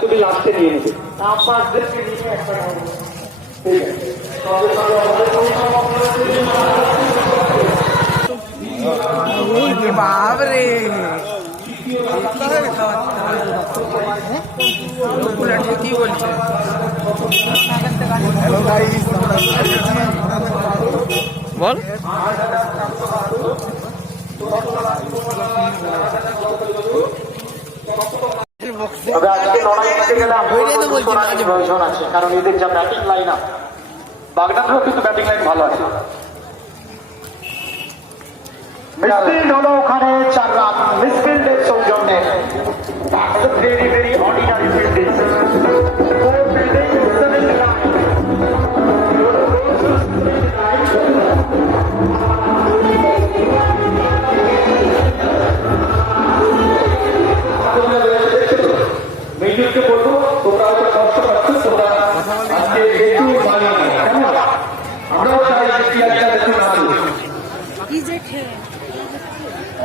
তুমি লাস্টে নিয়ে নেবে আমাদেরকে নিয়ে একটা ঠিক আছে বাবরে কি বলছে বল কারণ এদের যা ব্যাটিং লাইন আপ বাগদাদেরও কিন্তু ব্যাটিং লাইন ভালো আছে। মিসফিল্ড হলো ওখানে 4 রান মিসফিল্ডের সৌজন্যে। Very very ordinary fielding. মেজরকে বলবো তোমরা হয়তো কষ্ট পাচ্ছ, তোমরা আজকে একটু আমরাও চাই যে প্লেয়ারটা একটু না আসুক।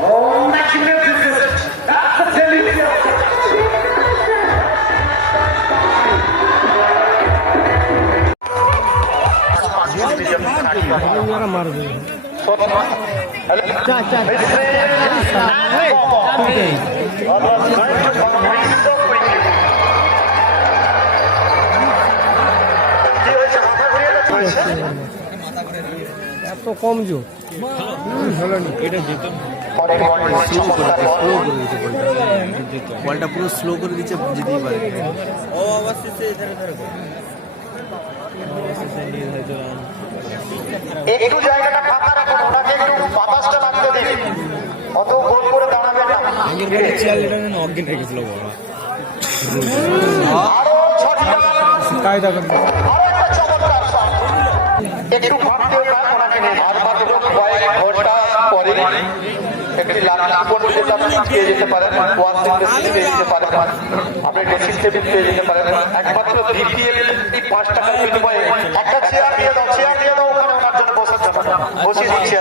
Oh, magnificent! That's a delicious! এত কম জোর বলটা পুরো স্লো করে দিচ্ছে, যেতেই পারে। একটু জায়গাটা ফাঁকা রাখুন, ওনাকে একটু বাতাসটা লাগতে দিন, অত গোল করে দাঁড়াবেন না। অজ্ঞান রেখেছিল আরো 6টি রান, আরো একটা চমৎকার শট। একটু ভাবতেও না ওনাকে নিয়ে আর মাত্র কয়েক ঘন্টা পরে একটি লাকি কুপন পেয়ে যেতে পারেন, ওয়ান সিঙ্গেল পেয়ে যেতে পারেন, আপনি ড্রেসিং টেবিল পেয়ে যেতে পারেন। একমাত্র বিপিএল 5 টাকার বিনিময়ে একটা চেয়ার দিয়ে দাও, চেয়ার দিয়ে দাও, ওখানে ওনার জন্য বসার জন্য বসিয়ে দিচ্ছি।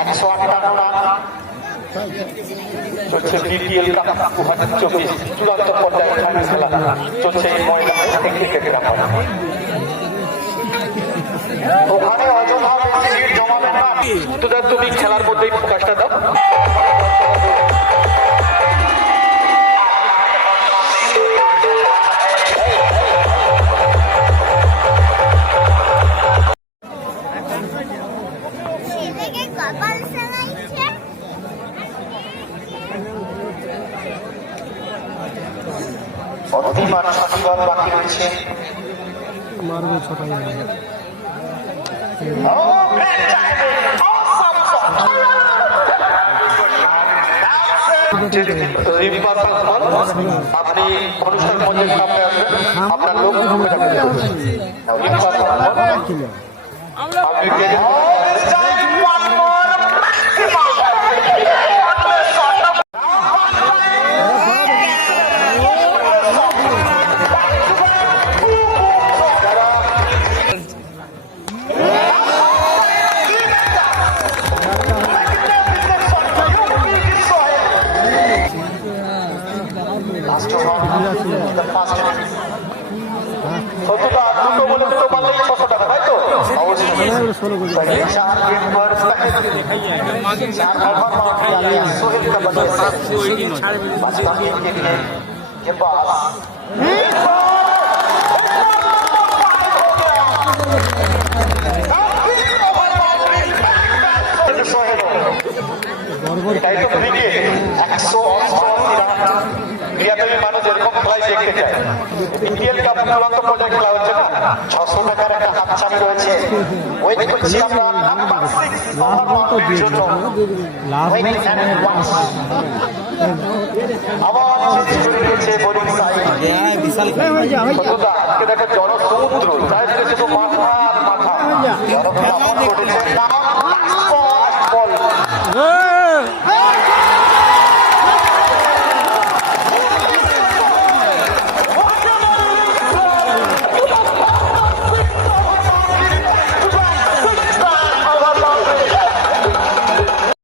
158 রান চলছে বিপিএল কাপ 2024 চূড়ান্ত পর্যায়ে ফাইনাল খেলা চলছে এই ময়দানে ক্রিকেটের ব্যাপারে। ওখানে অযথা সিট জমাবেন না, তোদের তুমি খেলার মধ্যেই কাজটা দাও। অতিমান সঠিকভাবে বাকি রয়েছে। মারবে ছোট আপনি অনুষ্ঠান মঞ্চের সামনে আসবেন, আপনার লোক মানুষ এরকম খেলাই দেখতে চায়। বিপিএল কাপ চূড়ান্ত পর্যায়ে খেলা হচ্ছে না, 600 টাকার একটা হাতছানি রয়েছে। ওয়েট করছি আমরা নাম্বার 6 জন্য আবার চলে গেছে বোলিং সাইড। আজকে দেখে জনসমুদ্র, চারিদিকে শুধু মাথা মাথা।